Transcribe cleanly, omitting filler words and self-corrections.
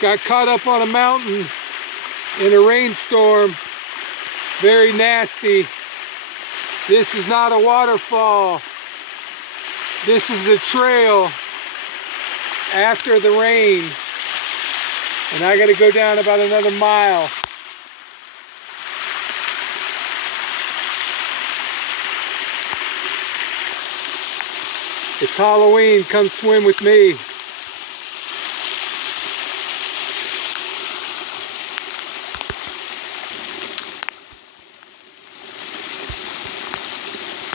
Got caught up on a mountain in a rainstorm. Very nasty. This is not a waterfall. This is the trail after the rain. And I gotta go down about another mile. It's Halloween, come swim with me.